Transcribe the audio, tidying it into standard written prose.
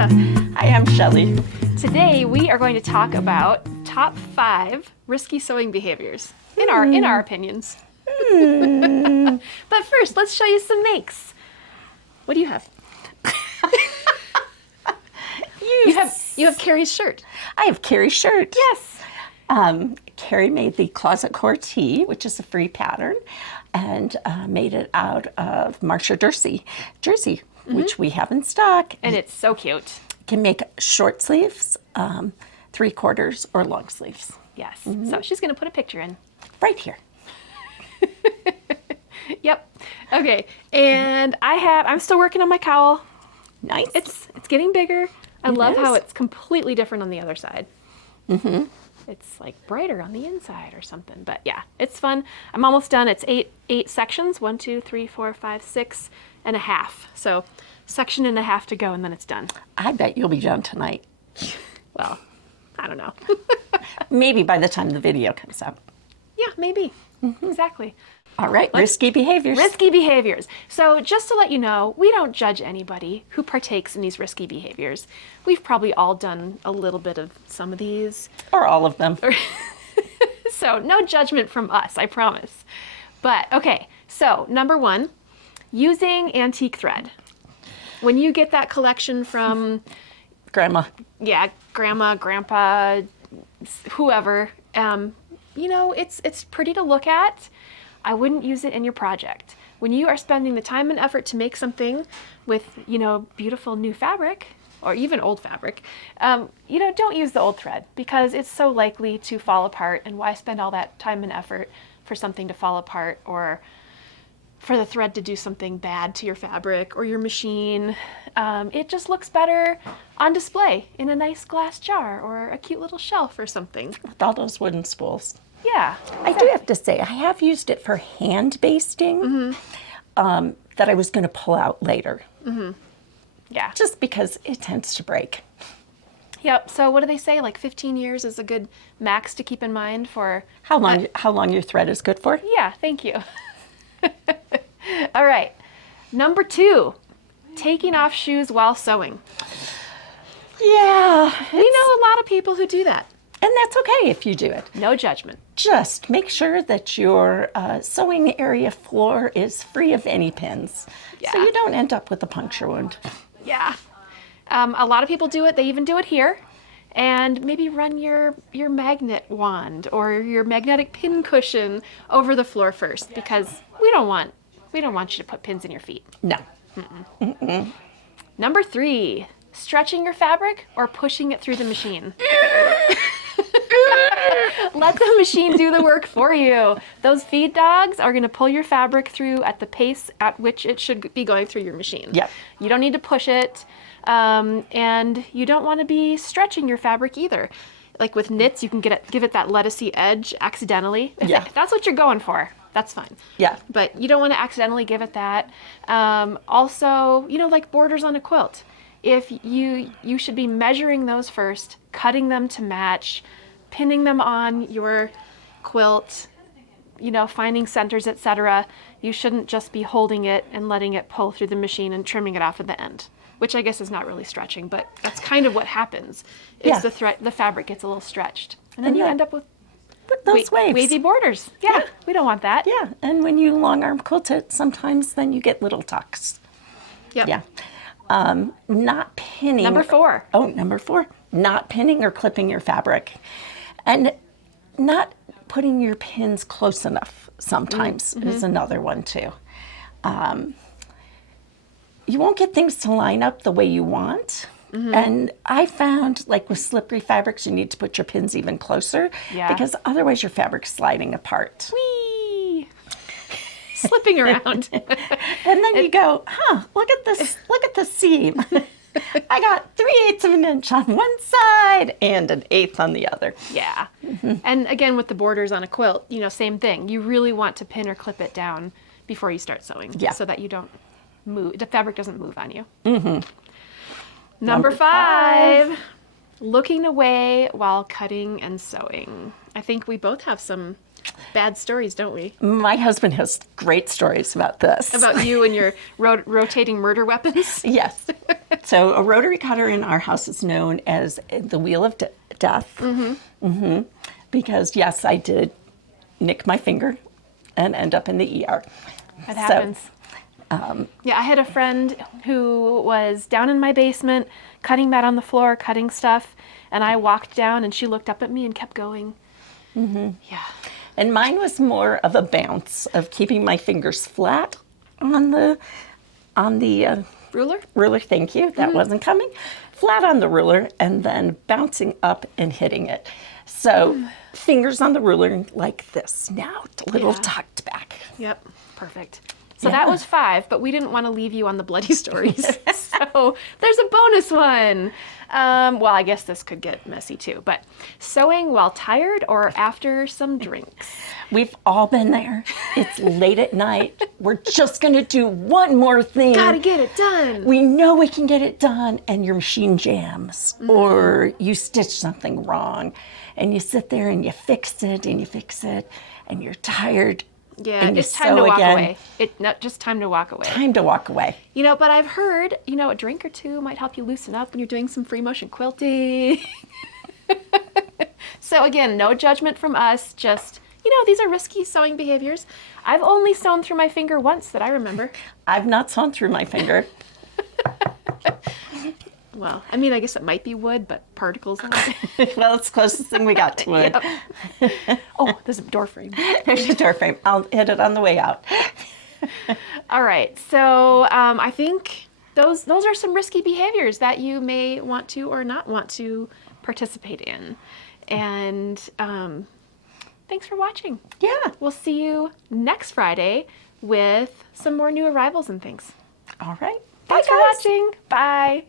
Marcia. Hi, I'm Shelley. Today we are going to talk about top 5 risky sewing behaviors in our opinions. But first, let's show you some makes. What do you have? You have Carrie's shirt. I have Carrie's shirt. Yes. Carrie made the Closet Core Tee, which is a free pattern, and made it out of Marcia jersey, which we have in stock. And it's so cute. Can make short sleeves, 3/4, or long sleeves. Yes. So she's going to put a picture in. Right here. Yep. Okay. And I'm still working on my cowl. Nice. It's getting bigger. I love how is. it's completely different on the other side. It's like brighter on the inside or something. But yeah, it's fun. I'm almost done. It's eight sections. 1, 2, 3, 4, 5, 6 and a half. So section and a half to go and then it's done. I bet you'll be done tonight. Well, I don't know. Maybe by the time the video comes out. Yeah, maybe. Exactly. All right, risky behaviors. Risky behaviors. So just to let you know, we don't judge anybody who partakes in these risky behaviors. We've probably all done a little bit of some of these. Or all of them. So no judgment from us, I promise. But okay, so number 1, using antique thread. When you get that collection from Grandma. yeah, grandma, grandpa, whoever, you know, it's pretty to look at. I wouldn't use it in your project. When you are spending the time and effort to make something with, you know, beautiful new fabric, or even old fabric, you know, don't use the old thread because it's so likely to fall apart, and why spend all that time and effort for something to fall apart or for the thread to do something bad to your fabric or your machine. It just looks better on display in a nice glass jar or a cute little shelf or something. With all those wooden spools. Yeah. I do have to say, I have used it for hand basting that I was going to pull out later. Yeah. Just because it tends to break. Yep. So what do they say? Like 15 years is a good max to keep in mind for... How long your thread is good for? Yeah, thank you. All right. Number 2, taking off shoes while sewing. Yeah. We know a lot of people who do that. And that's okay if you do it. No judgment. Just make sure that your sewing area floor is free of any pins. Yeah. So you don't end up with a puncture wound. Yeah. A lot of people do it. They even do it here. And maybe run your magnet wand or your magnetic pin cushion over the floor first, because we don't want you to put pins in your feet. No. Number 3, stretching your fabric or pushing it through the machine. Let the machine do the work for you. Those feed dogs are going to pull your fabric through at the pace at which it should be going through your machine. Yep. You don't need to push it, and you don't want to be stretching your fabric either. Like with knits, you can give it that lettucey edge accidentally. If that's what you're going for, that's fine. Yeah. But you don't want to accidentally give it that. Also, you know, like borders on a quilt. If you should be measuring those first, cutting them to match, pinning them on your quilt, you know, finding centers, etc. You shouldn't just be holding it and letting it pull through the machine and trimming it off at the end, which I guess is not really stretching, but that's kind of what happens. Is the fabric gets a little stretched, and then you end up with those waves. Wavy borders. Yeah, we don't want that. Yeah, and when you long arm quilt it, sometimes then you get little tucks. Yep. Yeah. Not pinning. Number 4. Oh, number 4. Not pinning or clipping your fabric. And not putting your pins close enough sometimes is another one too. You won't get things to line up the way you want. And I found, like with slippery fabrics, you need to put your pins even closer because otherwise your fabric's sliding apart. Whee! Slipping around. And then you go, look at the seam. I got 3/8 of an inch on one side and 1/8 on the other. Yeah. And again, with the borders on a quilt, you know, same thing. You really want to pin or clip it down before you start sewing so that you don't move, the fabric doesn't move on you. Number 5, looking away while cutting and sewing. I think we both have some bad stories, don't we? My husband has great stories about this. About you and your rotating murder weapons? Yes. So a rotary cutter in our house is known as the wheel of death. Because, yes, I did nick my finger and end up in the ER. That happens. Yeah, I had a friend who was down in my basement, cutting mat on the floor, cutting stuff, and I walked down and she looked up at me and kept going. Yeah. And mine was more of a bounce of keeping my fingers flat on the Ruler? Thank you. That wasn't coming. Flat on the ruler and then bouncing up and hitting it. So fingers on the ruler like this. Now a little tucked back. Yep. Perfect. So that was 5, but we didn't want to leave you on the bloody stories. So there's a bonus one. Well, I guess this could get messy too, but sewing while tired or after some drinks. We've all been there. It's late at night. We're just going to do one more thing. Gotta get it done. We know we can get it done, and your machine jams, or you stitch something wrong, and you sit there and you fix it, and you fix it, and you're tired. Yeah, and it's time to walk away. It's not just time to walk away. Time to walk away. You know, but I've heard, a drink or two might help you loosen up when you're doing some free motion quilting. So again, no judgment from us, just, these are risky sewing behaviors. I've only sewn through my finger once that I remember. I've not sewn through my finger. Well, I mean, I guess it might be wood, but particles on it. Well, it's the closest thing we got to wood. Yep. Oh, there's a door frame. There's a door frame. I'll hit it on the way out. All right. So I think those are some risky behaviors that you may want to or not want to participate in. And thanks for watching. Yeah. We'll see you next Friday with some more new arrivals and things. All right. Thanks for watching. Bye.